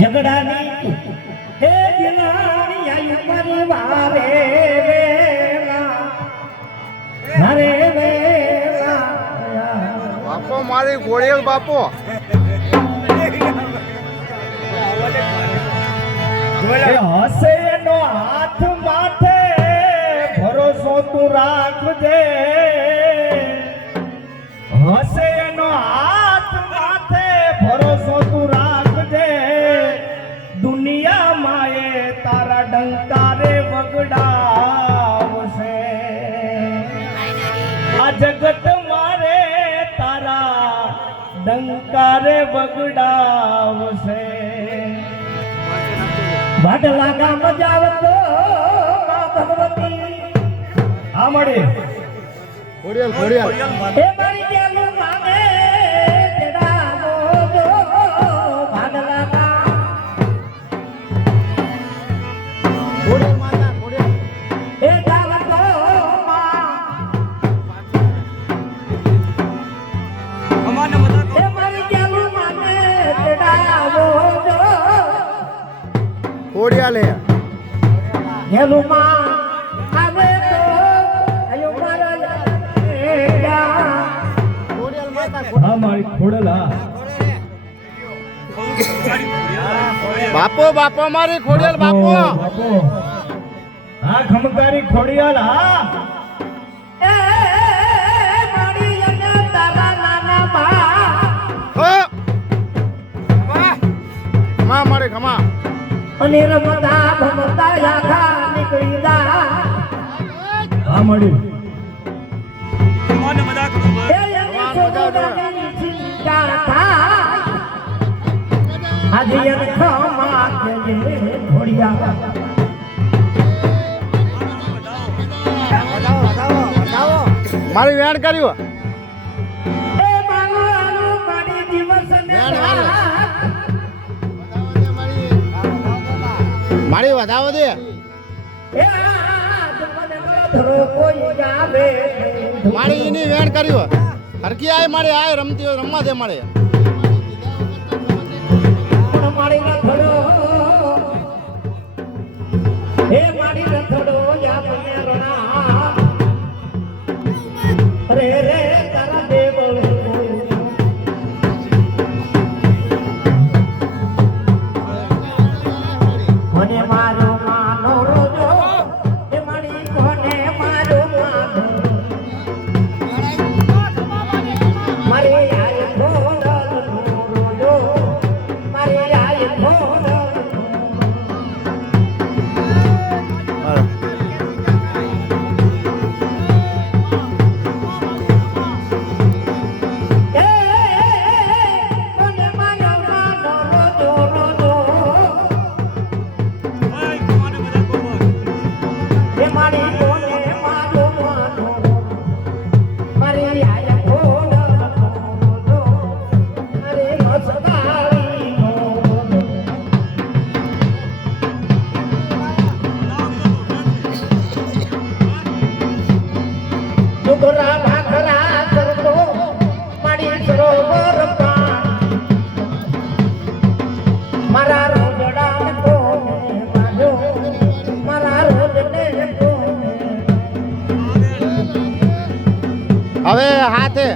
ઝઘડાની હે દિલાની આયુ પરિવારે હરે બાપો મારી ગોળિયલ બાપો હસે નો હાથ માથે ભરોસો તું રાખજે હસે નો હાથ માથે ભરોસો તું રાખજે દુનિયામાં એ તારા ડંકારે વગડાવશે આ જગત મારે તારા ડંકારે વગડાવશે વાડલા ગામ જાવતો માં ભગવતી આ મળે ગોળિયલ ગોળિયલ એ મારી જેલું માગે તેડા મોજો વાડલા ગામ ગોળિયલ માતા ગોળિયલ એ જાવતો માં અમાને બધા એ મારી જેલું માગે તેડા મોજો ગોળિયલ હે જેલું માં આવે તો આયો મારા ગોળિયલ માતા હા મારી ખોડલા બાપો બાપો મારી ખોડિયાલ બાપો બાપો હા ખમકારી ખોડિયાલ હા એ મારી અને તારા નાના બા હો ખમા મારી ખમા અને રમતા ભમતા યાખા નીકળી જા હા મળી અમાને બધા ખબર એ એની છોકરાની ચિંતા થાય આજે એને ખમા કે ખોડિયાલ મારી વેણ કર્યું એ મારું મારી દિવસ ને મારી વધાવો દે એ આજ મને ધરો કોઈ જાવે મારી એની વેણ કર્યું હરકી આય મારી આય રમતી હોય રમવા દે મારે પણ મારી રથડો એ મારી રથડો યા મને રણા રે રે તારા દેવળ મને મારો માનો રોજો એ મારી કોને મારો માનો મારે આય ખોડલ રોજો મારે આય ખોડલ એ મને માનો માનો રોજો રોજો અમાને બધા ખબર એ મારી કોને મારો માનો મારે આય ખોડલ રોજો મારે મસ્કારી નો ડુગરા ભાખરા કરતો મારી સરોવર પાણ મારા રોજડા કોને માર્યો મારા રોજને કોને હવે હાથે